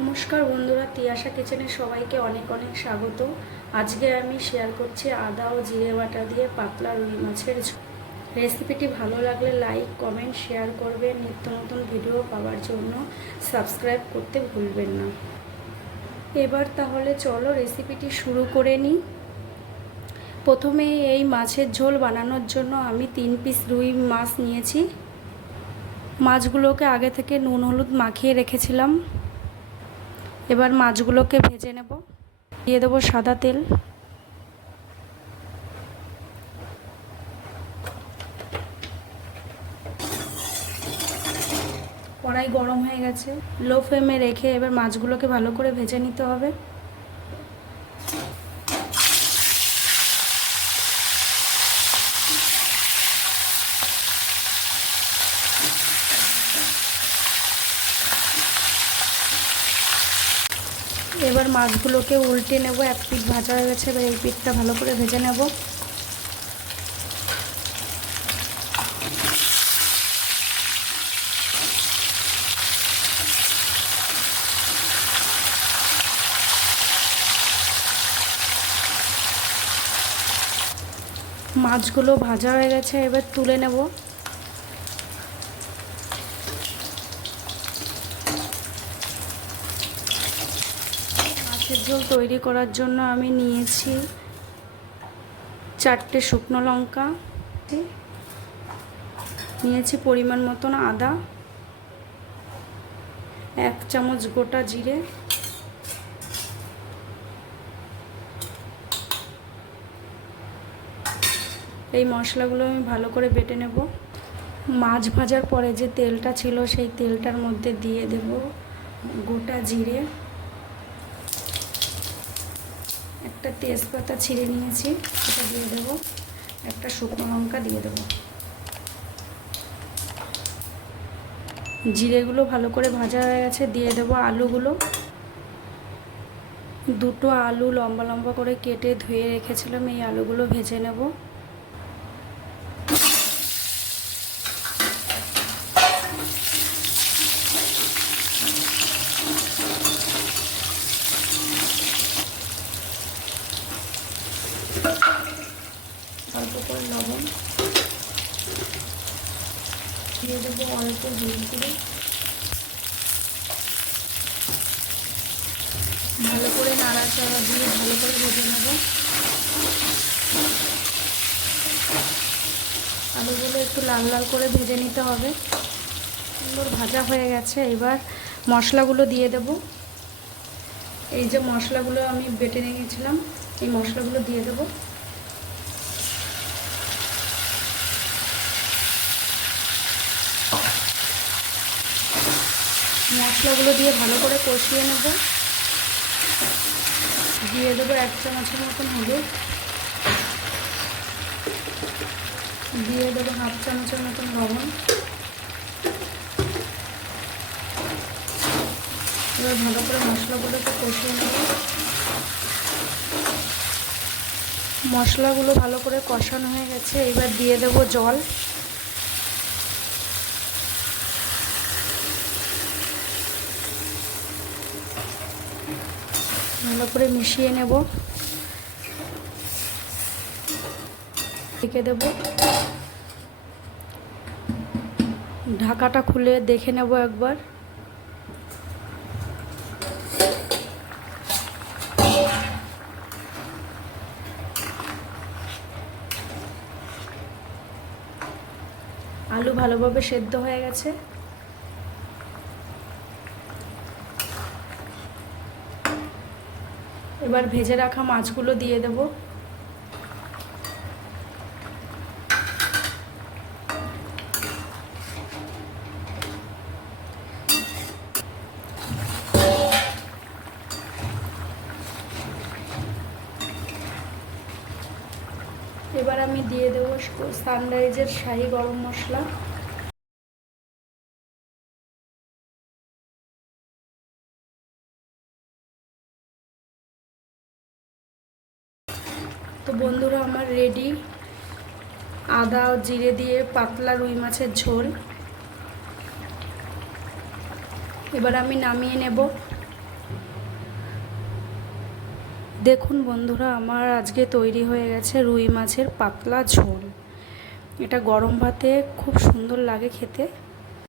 নমস্কার বন্ধুরা, তিয়াশা কিচেনে সবাইকে অনেক অনেক স্বাগত। আজকে আমি শেয়ার করছি আদা ও জিরে বাটা দিয়ে পাতলা রুই মাছের ঝোল। রেসিপিটি ভালো লাগলে লাইক, কমেন্ট, শেয়ার করবেন। নিত্য নতুন ভিডিও পাওয়ার জন্য সাবস্ক্রাইব করতে ভুলবেন না। এবার তাহলে চলো রেসিপিটি শুরু করে নিই। প্রথমে এই মাছের ঝোল বানানোর জন্য আমি 3 পিস রুই মাছ নিয়েছি। মাছগুলোকে আগে থেকে নুন হলুদ মাখিয়ে রেখেছিলাম। এবার মাছগুলোকে ভেজে নেব। দিয়ে দেবো সাদা তেল। কড়াই গরম হয়ে গেছে, লো ফ্লেমে রেখে এবার মাছগুলোকে ভালো করে ভেজে নিতে হবে। এবার মাছগুলোকে উল্টে নেব। এক পিঠ ভাজা হয়ে গেছে, এবার এই পিঠটা ভালো করে ভেজে নেব। মাছগুলো ভাজা হয়ে গেছে, এবার তুলে নেব। মাছের ঝোল তৈরি করার জন্য আমি নিয়েছি 4টে শুকনো লঙ্কা, নিয়েছি পরিমাণ মতন আদা, 1 চামচ গোটা জিরে, এই মশলাগুলো আমি ভালো করে বেটে নেব। মাছ ভাজার পরে যে তেলটা ছিল সেই তেলটার মধ্যে দিয়ে দেব গোটা জিরে, একটা তেজপাতা ছিঁড়ে নিয়েছি সেটা দিয়ে দেব, একটা শুকনো লঙ্কা দিয়ে দেব। জিরেগুলো ভালো করে ভাজা হয়ে গেছে, দিয়ে দেব আলুগুলো। 2টো আলু লম্বা লম্বা করে কেটে ধুয়ে রেখেছিলাম, এই আলুগুলো ভেজে নেব। অল্প করে লবণ দিয়ে দেবো, অল্প হলুদ গুঁড়ো, ভালো করে নাড়াচাড়া দিয়ে ভালো করে ভেজে নেব। আলুগুলো একটু লাল লাল করে ভেজে নিতে হবে। সুন্দর ভাজা হয়ে গেছে, এবার মশলাগুলো দিয়ে দেব। এই যে মশলাগুলো আমি বেটে নিয়েছিলাম, এই মশলাগুলো দিয়ে দেব। মশলাগুলো দিয়ে ভালো করে কষিয়ে নেব। দিয়ে দেবো 1 চামচের মতন হলুদ, দিয়ে দেবো 1/2 চামচের মতন লবণ। এবার ভালো করে মশলাগুলোকে কষিয়ে নেব। মশলাগুলো ভালো করে কষানো হয়ে গেছে, এবার দিয়ে দেব জল। ভালো করে মিশিয়ে নেব, ঢেকে দেব। ঢাকাটা খুলে দেখে নেব একবার। আলু ভালোভাবে সেদ্ধ হয়ে গেছে। এবার ভেজে রাখা মাছগুলো দিয়ে দেব। এবার আমি দিয়ে দেবো সানরাইজের শাহি গরম মশলা। তো বন্ধুরা, আমার রেডি আদা ও জিরে দিয়ে পাতলা রুই মাছের ঝোল। এবার আমি নামিয়ে নেব। দেখুন বন্ধুরা, আমার আজকে তৈরি হয়ে গেছে রুই মাছের পাতলা ঝোল। এটা গরম ভাতে খুব সুন্দর লাগে খেতে।